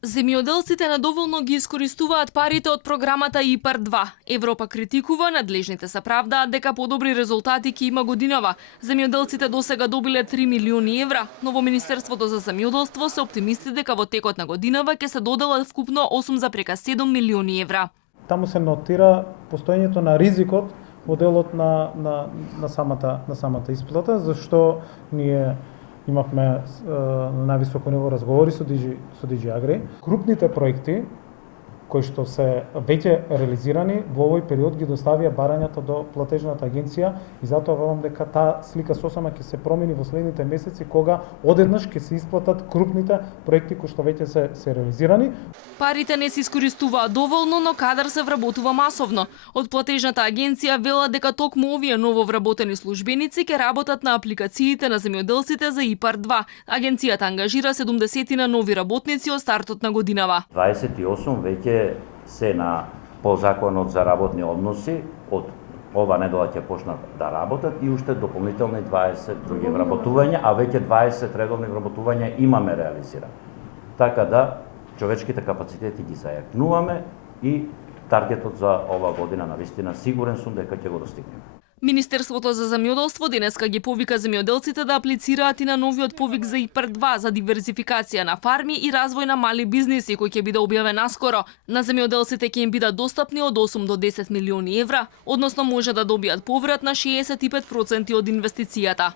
Земјоделците недоволно ги искористуваат парите од програмата ИПАР 2. Европа критикува, надлежните се правдаат дека подобри резултати ќе има годинава. Земјоделците досега добиле 3 милиони евра, но во Министерството за земјоделство се оптимисти дека во текот на годинава ќе се доделат вкупно 8,7 милиони евра. Таму се нотира постоењето на ризикот во делот на самата исплата, зашто ние имавме на највисоко ниво разговори со DG Agri. Крупните проекти кои што се веќе реализирани во овој период ги доставија барањата до платежната агенција и затоа велам дека таа слика сосема ќе се промени во следните месеци кога одеднаш ќе се исплатат крупните проекти кои што веќе се реализирани. Парите не се искористуваат доволно, но кадар се вработува масовно. Од платежната агенција велат дека токму овие нововработени службеници ќе работат на апликациите на земјоделците за ИПАР 2. Агенцијата ангажира 70 на нови работници од стартот на годинава. 28 веќе се по законот за работни односи, од ова недела ќе почнат да работат и уште дополнителни 20 други вработувања, а веќе 20 редовни вработувања имаме реализирани. Така да човечките капацитети ги зајакнуваме и таргетот за ова година навистина сигурен сум дека ќе го достигнеме. Министерството за земјоделство денеска ги повика земјоделците да аплицираат и на новиот повик за ИПАР 2 за диверзификација на фарми и развој на мали бизниси кој ќе биде објавен наскоро. На земјоделците ќе им бидат достапни од 8 до 10 милиони евра, односно може да добијат поврат на 65% од инвестицијата.